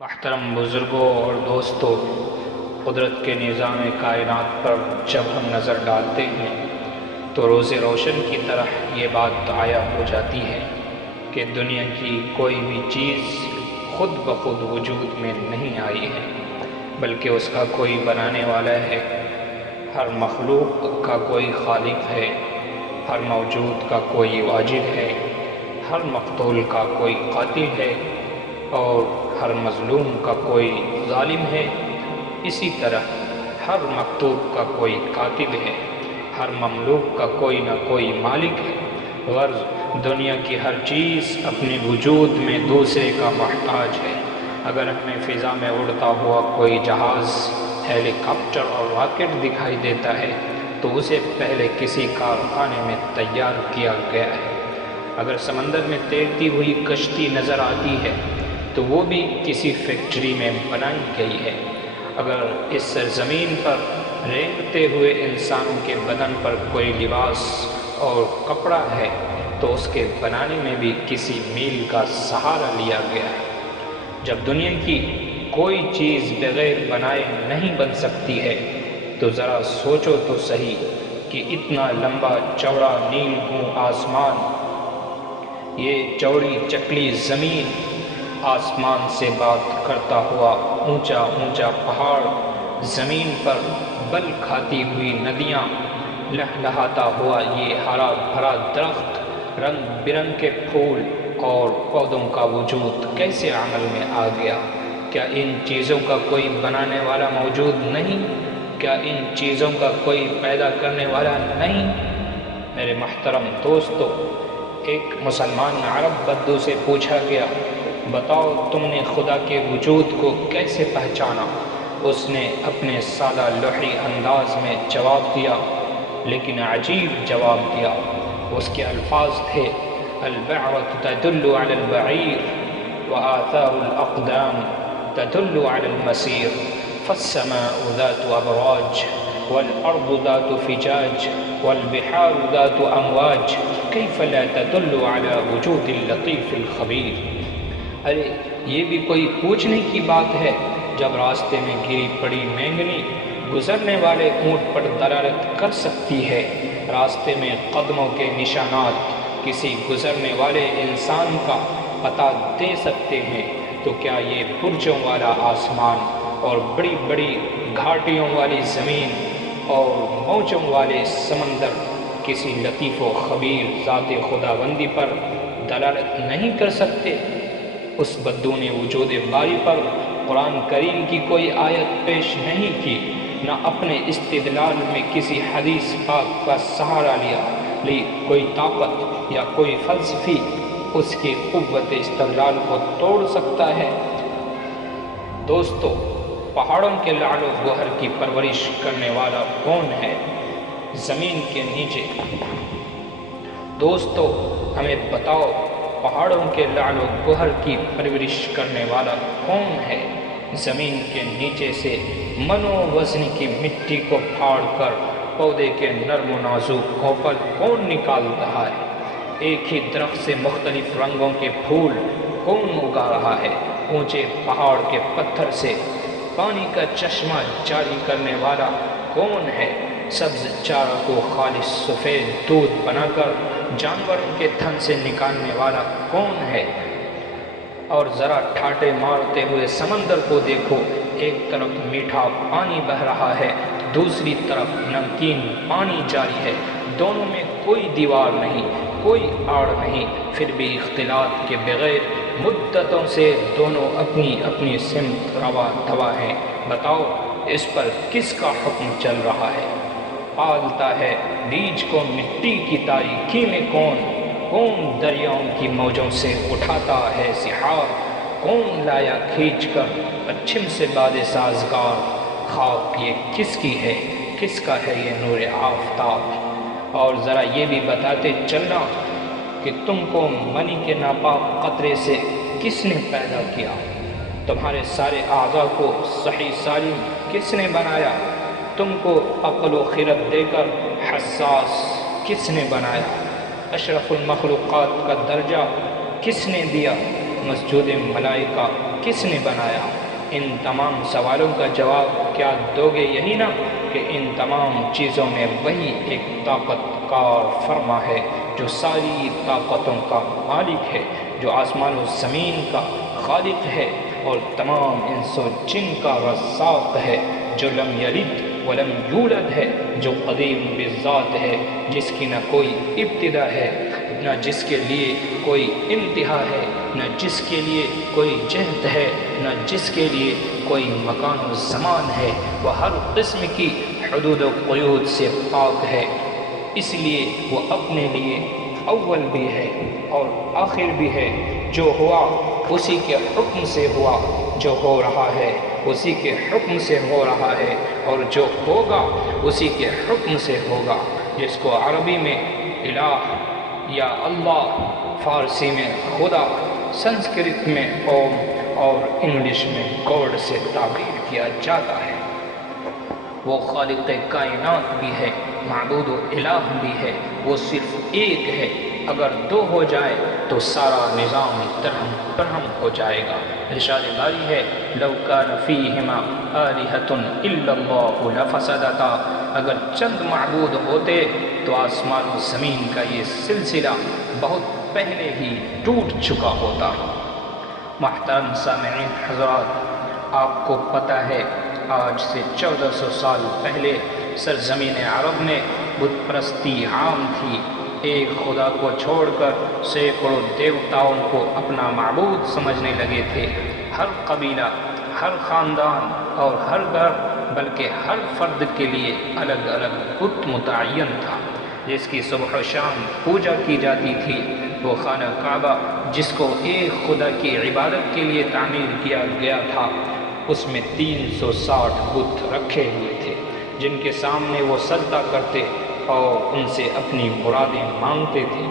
محترم بزرگوں اور دوستوں، قدرت کے نظام کائنات پر جب ہم نظر ڈالتے ہیں تو روز روشن کی طرح یہ بات عیاں ہو جاتی ہے کہ دنیا کی کوئی بھی چیز خود بخود وجود میں نہیں آئی ہے، بلکہ اس کا کوئی بنانے والا ہے۔ ہر مخلوق کا کوئی خالق ہے، ہر موجود کا کوئی واجد ہے، ہر مقتول کا کوئی قاتل ہے اور ہر مظلوم کا کوئی ظالم ہے۔ اسی طرح ہر مکتوب کا کوئی کاتب ہے، ہر مملوک کا کوئی نہ کوئی مالک ہے۔ غرض دنیا کی ہر چیز اپنے وجود میں دوسرے کا محتاج ہے۔ اگر ہمیں فضا میں اڑتا ہوا کوئی جہاز، ہیلی کاپٹر اور راکٹ دکھائی دیتا ہے تو اسے پہلے کسی کارخانے میں تیار کیا گیا ہے۔ اگر سمندر میں تیرتی ہوئی کشتی نظر آتی ہے تو وہ بھی کسی فیکٹری میں بنائی گئی ہے۔ اگر اس سرزمین پر رینگتے ہوئے انسان کے بدن پر کوئی لباس اور کپڑا ہے تو اس کے بنانے میں بھی کسی میل کا سہارا لیا گیا ہے۔ جب دنیا کی کوئی چیز بغیر بنائے نہیں بن سکتی ہے تو ذرا سوچو تو صحیح کہ اتنا لمبا چوڑا نیل گوں آسمان، یہ چوڑی چکلی زمین، آسمان سے بات کرتا ہوا اونچا اونچا پہاڑ، زمین پر بل کھاتی ہوئی ندیاں، لہلہاتا ہوا یہ ہرا بھرا درخت، رنگ برنگ کے پھول اور پودوں کا وجود کیسے عمل میں آ گیا؟ کیا ان چیزوں کا کوئی بنانے والا موجود نہیں؟ کیا ان چیزوں کا کوئی پیدا کرنے والا نہیں؟ میرے محترم دوستو، ایک مسلمان عرب بدو سے پوچھا گیا، بتاؤ تم نے خدا کے وجود کو کیسے پہچانا؟ اس نے اپنے سادہ لوحی انداز میں جواب دیا، لیکن عجیب جواب دیا۔ اس کے الفاظ تھے، البعرة تدل على البعير وآثار الأقدام تدل على المسير فالسماء ذات أبراج والأرض ذات فجاج والبحار ذات أمواج كيف لا تدل على وجود اللطيف الخبير۔ ارے یہ بھی کوئی پوچھنے کی بات ہے؟ جب راستے میں گری پڑی مینگنی گزرنے والے اونٹ پر دلالت کر سکتی ہے، راستے میں قدموں کے نشانات کسی گزرنے والے انسان کا پتہ دے سکتے ہیں، تو کیا یہ برجوں والا آسمان اور بڑی بڑی گھاٹیوں والی زمین اور موجوں والے سمندر کسی لطیف و خبیر ذات خداوندی پر دلالت نہیں کر سکتے؟ اس بدو نے وجود باری پر قرآن کریم کی کوئی آیت پیش نہیں کی، نہ اپنے استدلال میں کسی حدیث پاک کا سہارا لیا۔ کوئی طاقت یا کوئی فلسفی اس کی قوت استدلال کو توڑ سکتا ہے؟ دوستو، پہاڑوں کے لعل و گوہر کی پرورش کرنے والا کون ہے زمین کے نیچے؟ دوستو ہمیں بتاؤ، پہاڑوں کے لعل و گوہر کی پرورش کرنے والا کون ہے؟ زمین کے نیچے سے منو وزن کی مٹی کو پھاڑ کر پودے کے نرم و نازک کوپل کون نکال رہا ہے؟ ایک ہی درخت سے مختلف رنگوں کے پھول کون اگا رہا ہے؟ اونچے پہاڑ کے پتھر سے پانی کا چشمہ جاری کرنے والا کون ہے؟ سبز چارہ کو خالص سفید دودھ بنا کر جانوروں کے تھن سے نکالنے والا کون ہے؟ اور ذرا ٹھاٹے مارتے ہوئے سمندر کو دیکھو، ایک طرف میٹھا پانی بہہ رہا ہے، دوسری طرف نمکین پانی جاری ہے، دونوں میں کوئی دیوار نہیں، کوئی آڑ نہیں، پھر بھی اختلاط کے بغیر مدتوں سے دونوں اپنی اپنی سمت روا دوا ہیں۔ بتاؤ اس پر کس کا حکم چل رہا ہے؟ پالتا ہے بیج کو مٹی کی تاریکی میں کون دریاؤں کی موجوں سے اٹھاتا ہے سحاب، کون لایا کھینچ کر پچھم سے باد سازگار، خاک یہ کس کی ہے، کس کا ہے یہ نور آفتاب؟ اور ذرا یہ بھی بتاتے چلنا کہ تم کو منی کے ناپاک قطرے سے کس نے پیدا کیا؟ تمہارے سارے اعضاء کو صحیح سالم کس نے بنایا؟ تم کو عقل و خرد دے کر حساس کس نے بنایا؟ اشرف المخلوقات کا درجہ کس نے دیا؟ مسجود ملائکہ کس نے بنایا؟ ان تمام سوالوں کا جواب کیا دو گے یہی نا کہ ان تمام چیزوں میں وہی ایک طاقت کار فرما ہے جو ساری طاقتوں کا مالک ہے، جو آسمان و زمین کا خالق ہے اور تمام انس و جن کا رزاق ہے، جو لم یلد ولم یولد ہے، جو قدیم بذات ہے، جس کی نہ کوئی ابتدا ہے نہ جس کے لیے کوئی انتہا ہے، نہ جس کے لیے کوئی جہد ہے، نہ جس کے لیے کوئی مکان و زمان ہے، وہ ہر قسم کی حدود و قیود سے پاک ہے، اس لیے وہ اپنے لیے اول بھی ہے اور آخر بھی ہے۔ جو ہوا اسی کے حکم سے ہوا، جو ہو رہا ہے اسی کے حکم سے ہو رہا ہے، اور جو ہوگا اسی کے حکم سے ہوگا۔ جس کو عربی میں الہ یا اللہ، فارسی میں خدا، سنسکرت میں اوم اور انگلش میں گاڈ سے تعبیر کیا جاتا ہے، وہ خالق کائنات بھی ہے، معبود و الہ بھی ہے، وہ صرف ایک ہے۔ اگر دو ہو جائے تو سارا نظام درہم برہم ہو جائے گا۔ ارشاد باری ہے لو کان فیہما آلہۃ الا اللہ لفسدتا، اگر چند معبود ہوتے تو آسمان و زمین کا یہ سلسلہ بہت پہلے ہی ٹوٹ چکا ہوتا۔ محترم سامعین حضرات، آپ کو پتہ ہے آج سے 1400 سال پہلے سرزمین عرب میں بت پرستی عام تھی۔ ایک خدا کو چھوڑ کر سینکڑوں دیوتاؤں کو اپنا معبود سمجھنے لگے تھے۔ ہر قبیلہ، ہر خاندان اور ہر گھر، بلکہ ہر فرد کے لیے الگ الگ بت متعین تھا جس کی صبح و شام پوجا کی جاتی تھی۔ وہ خانہ کعبہ جس کو ایک خدا کی عبادت کے لیے تعمیر کیا گیا تھا، اس میں 360 بت رکھے ہوئے تھے جن کے سامنے وہ سجدہ کرتے اور ان سے اپنی مرادیں مانگتے تھے۔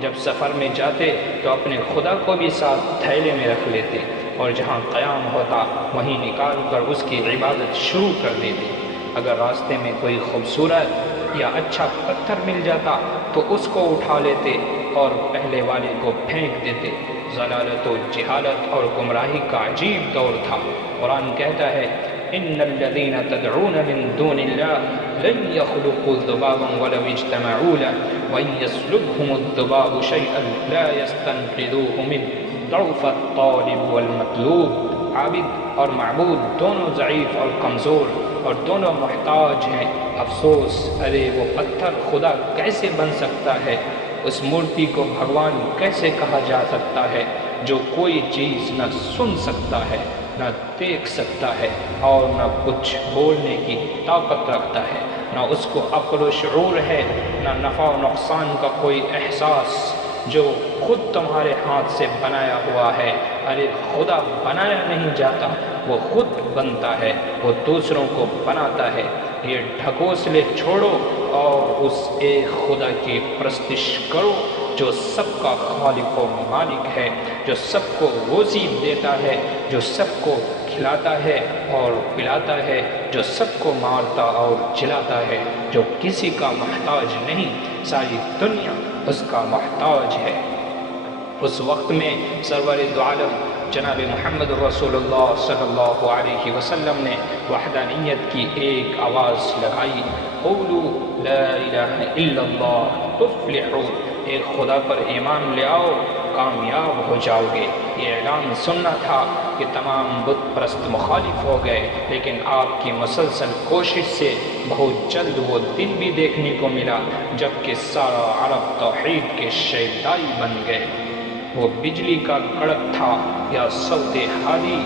جب سفر میں جاتے تو اپنے خدا کو بھی ساتھ تھیلے میں رکھ لیتے اور جہاں قیام ہوتا وہیں نکال کر اس کی عبادت شروع کر دیتے۔ اگر راستے میں کوئی خوبصورت یا اچھا پتھر مل جاتا تو اس کو اٹھا لیتے اور پہلے والے کو پھینک دیتے۔ ضلالت و جہالت اور گمراہی کا عجیب دور تھا۔ قرآن کہتا ہے ان الذين تدعون من دون الله لن يخلقوا ذبابا ولو اجتمعوا له وان يسلبهم الذباب شيئا لا يستنقذوه منه ضعف الطالب والمطلوب۔ عابد اور معبود دونوں ضعیف اور کمزور اور دونوں محتاج ہیں۔ افسوس، ارے وہ پتھر خدا کیسے بن سکتا ہے؟ اس مورتی کو بھگوان کیسے کہا جا سکتا ہے جو کوئی چیز نہ سن سکتا ہے، نہ دیکھ سکتا ہے اور نہ کچھ بولنے کی طاقت رکھتا ہے، نہ اس کو عقل و شعور ہے، نہ نفع و نقصان کا کوئی احساس، جو خود تمہارے ہاتھ سے بنایا ہوا ہے۔ ارے خدا بنایا نہیں جاتا، وہ خود بنتا ہے، وہ دوسروں کو بناتا ہے۔ یہ ڈھکوسلے چھوڑو اور اس ایک خدا کی پرستش کرو جو سب کا خالق و مالک ہے، جو سب کو روزی دیتا ہے، جو سب کو کھلاتا ہے اور پلاتا ہے، جو سب کو مارتا اور جلاتا ہے، جو کسی کا محتاج نہیں، ساری دنیا اس کا محتاج ہے۔ اس وقت میں سرور دو عالم جناب محمد رسول اللہ صلی اللہ علیہ وسلم نے وحدانیت کی ایک آواز لگائی، قولوا لا الہ الا اللہ تفلحوا، ایک خدا پر ایمان لے آؤ، کامیاب ہو جاؤ گے۔ یہ اعلان سننا تھا کہ تمام بت پرست مخالف ہو گئے، لیکن آپ کی مسلسل کوشش سے بہت جلد وہ دن بھی دیکھنے کو ملا جب کہ سارا عرب توحید کے شیدائی بن گئے۔ وہ بجلی کا کڑک تھا یا صوت حادی،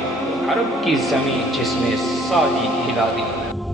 عرب کی زمین جس نے ساری ہلا دی۔